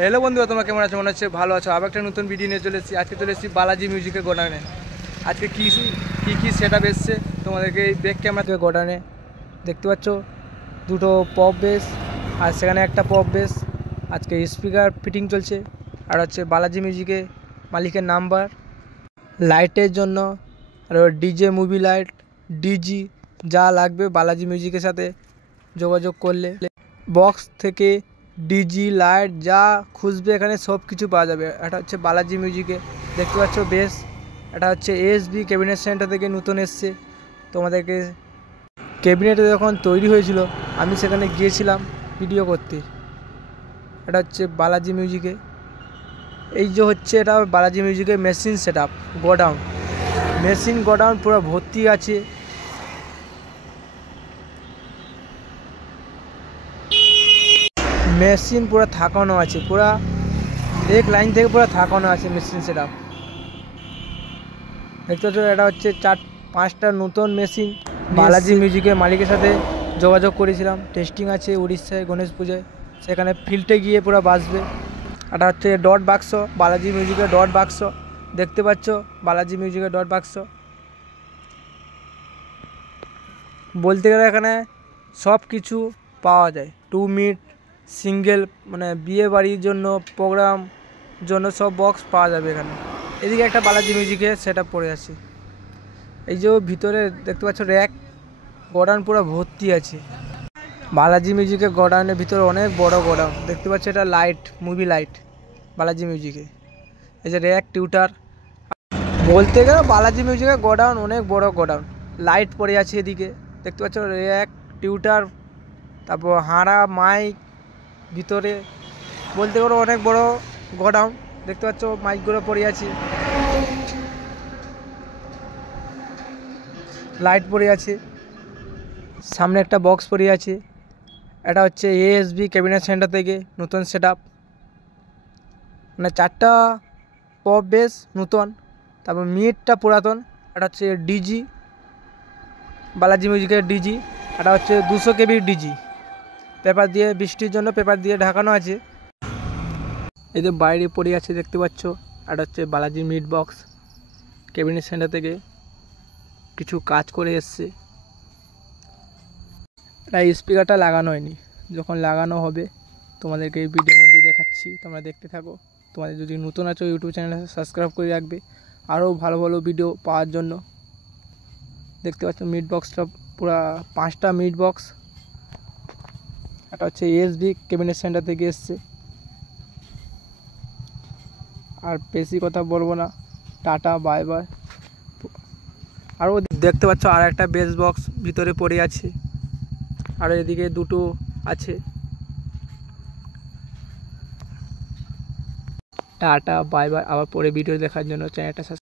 হ্যালো বন্ধুরা, তোমরা কেমন আছো? মনে হচ্ছে ভালো আছো। আবার একটা নতুন ভিডিও নিয়ে চলে এসেছি। আজকে চলে এসেছি বালাজি মিউজিকের গোডাউনে। আজকে কী কী সেট আপ এসছে তোমাদেরকে এই ব্যাক ক্যামেরা থেকে গোডাউনে দেখতে পাচ্ছ। দুটো পপ বেস আর সেখানে একটা পপ বেস। আজকে স্পিকার ফিটিং চলছে। আর হচ্ছে বালাজি মিউজিকে মালিকের নাম্বার, লাইটের জন্য আর ডিজে মুভি লাইট, ডিজি যা লাগবে বালাজি মিউজিকের সাথে যোগাযোগ করলে বক্স থেকে ডিজি লাইট যা খুঁজবে এখানে সব কিছু পাওয়া যাবে। এটা হচ্ছে বালাজি মিউজিকে দেখতে পাচ্ছ বেস। এটা হচ্ছে এসবি ক্যাবিনেট সেন্টার থেকে নতুন এসছে। তোমাদেরকে ক্যাবিনেটে যখন তৈরি হয়েছিল আমি সেখানে গিয়েছিলাম ভিডিও করতে। এটা হচ্ছে বালাজি মিউজিকে। এই যে হচ্ছে এটা বালাজি মিউজিকে machine set up godown. Machine godown পুরো ভর্তি আছে। মেশিন পুরো থাকানো আছে, পুরো এক লাইন থেকে পুরো থাকানো আছে মেশিন সেট আপ দেখতে পাচ্ছ। এটা হচ্ছে 4-5টা নতুন মেশিন। বালাজি মিউজিকের মালিকের সাথে যোগাযোগ করেছিলাম। টেস্টিং আছে উড়িষ্যায় গণেশ পুজোয়, সেখানে ফিল্ডে গিয়ে পুরো বাজবে। এটা হচ্ছে ডট বাক্স, বালাজি মিউজিকের ডট বাক্স দেখতে পাচ্ছ। বালাজি মিউজিকের ডট বাক্স বলতে গেলে এখানে সব কিছু পাওয়া যায়। 2 মিনিট সিঙ্গেল মানে বিয়ে বাড়ির জন্য, প্রোগ্রাম জন্য সব বক্স পাওয়া যাবে এখানে। এদিকে একটা বালাজি মিউজিকের সেট আপ পড়ে আছে। এই যে ভিতরে দেখতে পাচ্ছ র্যাক, গোডাউন পুরো ভর্তি আছে। বালাজি মিউজিকের গোডাউনের ভিতরে অনেক বড় গোডাউন দেখতে পাচ্ছ। এটা লাইট, মুভি লাইট বালাজি মিউজিকে। এই যে র্যাক, টিউটার, বলতে গেলে বালাজি মিউজিকের গোডাউন অনেক বড় গোডাউন। লাইট পড়ে আছে এদিকে দেখতে পাচ্ছ, র্যাক, টিউটার, তারপর হাঁড়া, মাইক ভিতরে। বলতে গেলে অনেক বড় গোডাউন দেখতে পাচ্ছ। মাইকগুলো পড়ে আছে, লাইট পড়ে আছে, সামনে একটা বক্স পড়ে আছে। এটা হচ্ছে এএসবি ক্যাবিনেট সেন্টার থেকে নতুন সেট আপ, মানে 4টা পপ বেস নতুন, তারপর মিডটা পুরাতন। এটা হচ্ছে ডিজি, বালাজি মিউজিকের ডিজি। এটা হচ্ছে 200 কেবির ডিজি। পেপার দিয়ে, বৃষ্টির জন্য পেপার দিয়ে ঢাকানো আছে। এই যে বাইরে পড়ে আছে দেখতে পাচ্ছ। এটা হচ্ছে Balaji mid box cabinet centre থেকে কিছু কাজ করে এসছে। এটা স্পিকারটা লাগানো হয়নি, যখন লাগানো হবে তোমাদেরকে এই ভিডিওর মধ্যে দেখাচ্ছি, তোমরা দেখতে থাকো। তোমাদের যদি নতুন আছো ইউটিউব চ্যানেলে সাবস্ক্রাইব করে রাখবে আরও ভালো ভালো ভিডিও পাওয়ার জন্য। দেখতে পাচ্ছ মিড বক্সটা পুরো 5টা মিড বক্স। এটা হচ্ছে এসবি ক্যাবিনেট সেন্টার থেকে এসছে। আর বেশি কথা বলবো না, টাটা বাই বাই। আরও দেখতে পাচ্ছ আর একটা বেস বক্স ভিতরে পড়ে আছে, আর এদিকে দুটো আছে। Tata bye bye. আবার পরে ভিডিও দেখার জন্য চ্যানেলটা